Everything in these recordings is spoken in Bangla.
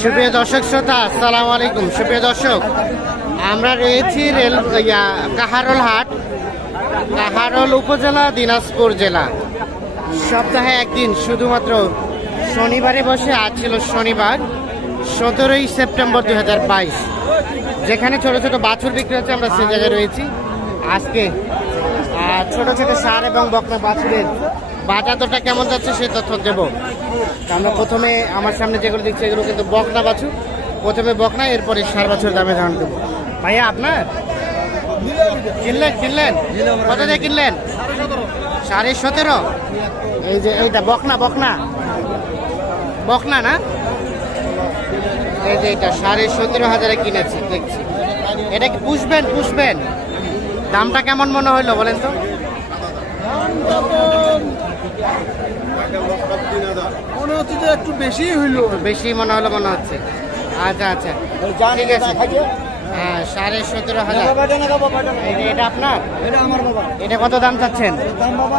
সুপ্রিয় দর্শক শ্রোতা, আসসালামু আলাইকুম। সুপ্রিয় দর্শক, আমরা রয়েছি কাহারোল হাট, কাহারোল উপজেলা, দিনাজপুর জেলা। সপ্তাহে একদিন শুধুমাত্র শনিবারে বসে। আজ ছিল শনিবার 17ই সেপ্টেম্বর 2022, যেখানে ছোট ছোট বাছুর বিক্রি হচ্ছে। আমরা সে জায়গায় রয়েছি। আজকে ছোট ছোট ষাঁড় এবং বকনা বাছুরের বাজার দরটা কেমন যাচ্ছে সে তথ্য দেবো। আমরা প্রথমে আমার সামনে যেগুলো দেখছি এগুলো কিন্তু বকনা বাছুর। প্রথমে বকনা, এরপরে ষাঁড় বাছুর দামে ধারণ দেবো। ভাইয়া আপনার কিনলেন কত দিয়ে কিনলেন? 17.5। এই যে এইটা বকনা না, এই যে এটা 17.5 কিনেছি দেখছি। এটা কি পুষবেন? দামটা কেমন মনে হইলো বলেন তো? মনে হচ্ছে যে একটু বেশি হইলো, বেশি মনে হচ্ছে। আচ্ছা ঠিক আছে। হ্যাঁ, 17.5। এটা আপনার? এটা আমার বাবা। এটা কত দাম চাচ্ছেন? দাম বাবা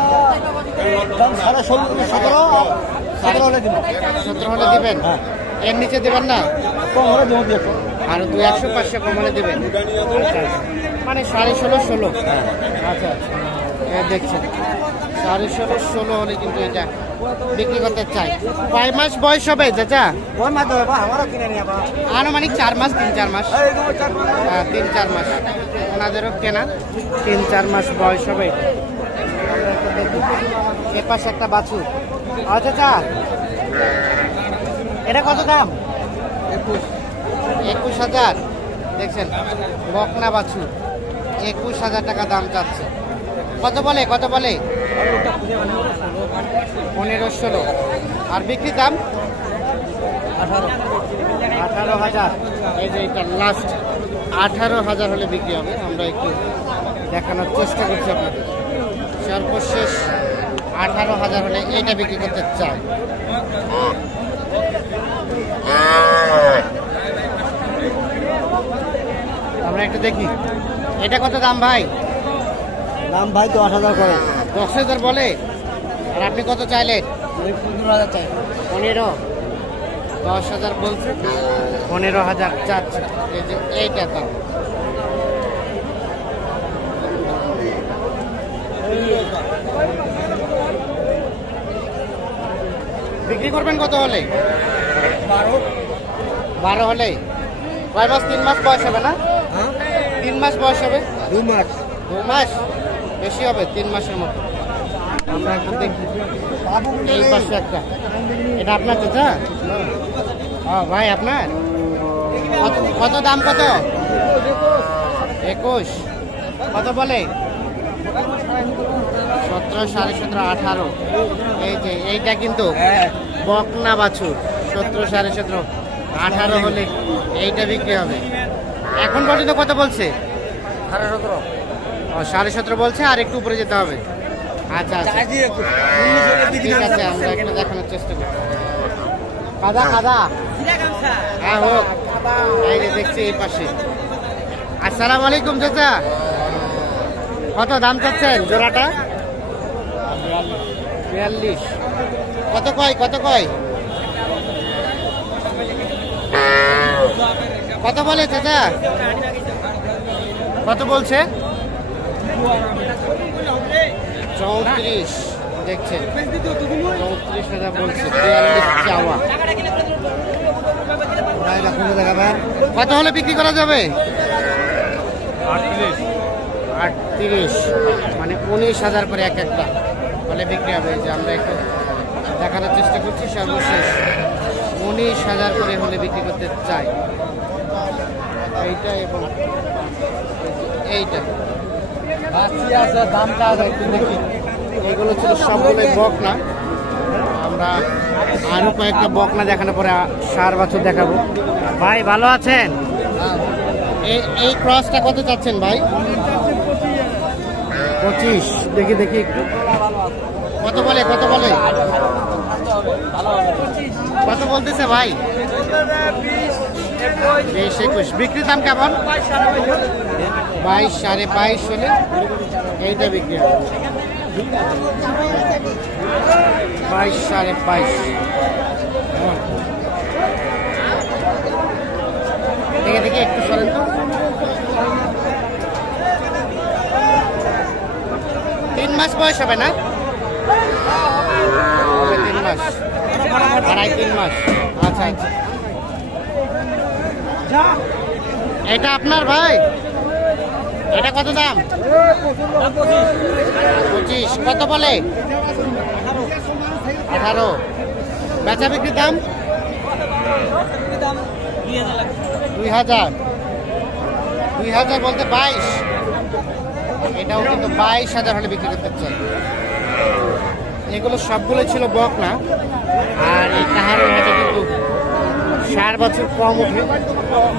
দাম 17.5 হলে দিব। 17 হলে দিবেন? এর নিচে দেবেন না? কম হলে দেবো 200। আর 200-500 কম হলে দেবেন? মানে 16.5-16। আচ্ছা দেখছেন, 16.5 হলে কিন্তু এটা বিক্রি করতে চাই। কয় মাস বয়স হবে চাচা? আনুমানিক 4 মাস, 3-4 মাস। 3-4 মাস ওনাদেরও কেনা। 3-4 মাস বয়স হবে। এ পাশে একটা বাছুর। চাচা এটা কত দাম? 21,000। দেখছেন, বকনা বাছুর 21,000 টাকা দাম চাচ্ছে। কত বলে? 15-16। আর বিক্রি দাম 18,000। এই যে এটা লাস্ট 18,000 হলে বিক্রি হবে। আমরা একটু দেখানোর চেষ্টা করছি আপনাদের। সর্বশেষ 18,000 হলে এইটা বিক্রি করতে চাই। আমরা একটু দেখি এটা কত দাম ভাই? দাম ভাই 10,000 করে। 10,000 বলে। আর আপনি কত চাইলেন? 15,000 চাই। 15। 10,000 বলছে, 15,000 চাচ্ছে। এই যে এইটা দাম। বিক্রি করবেন কত হলে? 12 হলে। কয় মাস? 3 মাস বয়স হবে না? 3 মাস বয়স হবে। 2 মাস। 2 মাস বেশি হবে, 3 মাসের মতো। আমরা এখন দেখি এই পাশে একটা। এটা আপনার চাচা? ভাই আপনার কত দাম? কত? 21। কত বলে? 17, 17.5, 18। এই যে এইটা কিন্তু বকনা বাছুর। 17, 17.5, 18 হলে এইটা বিক্রি হবে। এখন পর্যন্ত কত বলছে? 17.5 বলছে। আর একটু উপরে যেতে হবে। আচ্ছা ঠিক আছে, আমরা একটা দেখানোর চেষ্টা করি। কাদা হ্যাঁ হোক। এই যে দেখছি এই পাশে। আসসালামু আলাইকুম চাচা, কত দাম চাচ্ছেন জোড়াটা? 42। কত কয়? কত বলে চাচা? কত বলছে? 34। দেখছেন, 34,000 বলছে। 42 চাওয়া। কত হলে বিক্রি করা যাবে? 38। মানে 19,000 করে একটা হলে বিক্রি হবে। যে আমরা একটু দেখানোর চেষ্টা করছি। সর্বশেষ 19,000 করে হলে বিক্রি করতে চাই। এইটা এবং এইটা দামটা একটু দেখি। এগুলো ছিল সবগুলো বকনা। আমরা আরো কয়েকটা বকনা দেখানোর পরে ষাঁড় বাছুর দেখাবো। ভাই ভালো আছেন? এই ক্রসটা কত চাচ্ছেন ভাই? 25। দেখি একটু কত বলে? কত বলতেছে ভাই? 20-21। বিক্রির দাম কেমন? 22, 22.5 হলে এইটা বিক্রি হবে। 22, 22.5। বয়স হবে না? হবে 3 মাস, 2.5-3 মাস। আচ্ছা আচ্ছা, এটা আপনার ভাই? এটা কত দাম? 25। কত বলে? 18। বেচা বিক্রির দাম 2000। 2000 বলতে 22। এটাও কিন্তু 22,000 হলে বিক্রি করতে চাই। এগুলো সবগুলো ছিল বকনা, আর এই কাহারোল হাটে কিন্তু 4 বছর কম উঠে,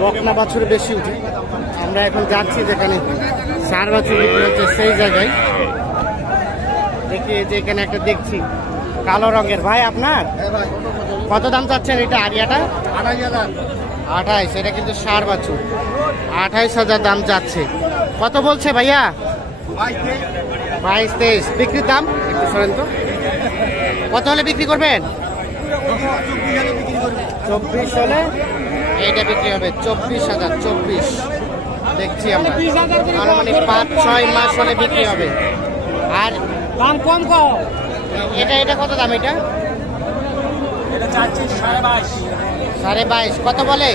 বকনা বছর বেশি উঠে। আমরা এখন যাচ্ছি যেখানে 4 বছর বিক্রি হচ্ছে সেই জায়গায়। দেখি যে এখানে একটা দেখছি কালো রঙের। ভাই আপনার কত দাম চাচ্ছেন এটা? আরিয়াটা 28। এটা কিন্তু 4 বছর, 28,000 দাম যাচ্ছে। কত বলছে ভাইয়া? 22-23। বিক্রির দাম একটু সরেন তো, কত হলে বিক্রি করবেন? 24 হলে এইটা বিক্রি হবে। 24,000। 24 দেখছি আমরা, আনুমানিক 5-6 মাস হলে বিক্রি হবে। আর দাম কম কম। এটা কত দাম? এটা এটা চাচ্ছি 22.5। 22.5। কত বলে?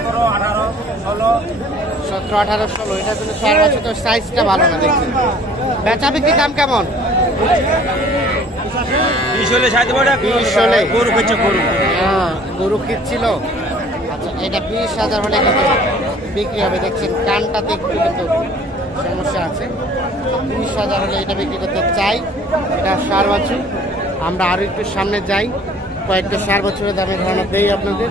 17, 18, 16। 17, 18, 16। এটা কিন্তু 4 বছর, তো সাইজটা ভালো না দেখছি। বেচা বিক্রির দাম কেমন? 20 হলে 20 হলে গরু খেচ্ছে গরু। হ্যাঁ, গরু খিচ্ছিল। আচ্ছা, এটা 20,000 হলে কিন্তু বিক্রি হবে। দেখছেন কানটাতে একটু কিন্তু সমস্যা আছে। 20,000 হলে এটা বিক্রি করতে চাই। এটা 4 বছর। আমরা আরো একটু সামনে যাই, কয়েকটা 4 বছরের দামে ধারণা দেই আপনাদের।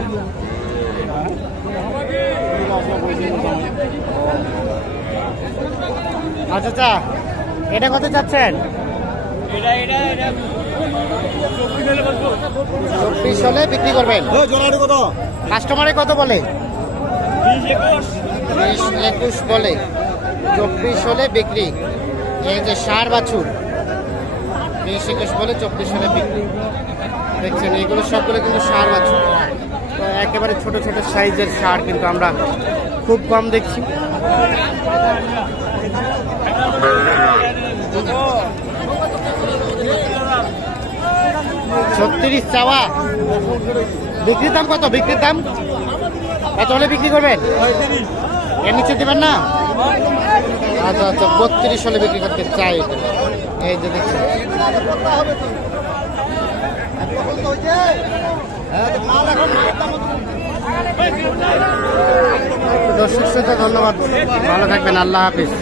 আচ্ছা, এটা কত চাচ্ছেন? 24 হলে বিক্রি করবেন। কাস্টমারে কত বলে? 20-21 বলে। 24 হলে বিক্রি। এই যে 4 বছর, 20-21 বলে, 24 হলে বিক্রি। দেখছেন এগুলো সবগুলো কিন্তু 4 বছর। তো একেবারে ছোট ছোট সাইজের ষাঁড় কিন্তু আমরা খুব কম দেখছি। 36 চাওয়া। বিক্রির দাম কত? বিক্রির দাম কত হলে বিক্রি করবেন? এর নিচে দেবেন না? আচ্ছা আচ্ছা, 32 হলে বিক্রি করতে চাই। এই যে দেখছেন, দর্শক শ্রোতা ধন্যবাদ, ভালো থাকবেন, আল্লাহ হাফিজ।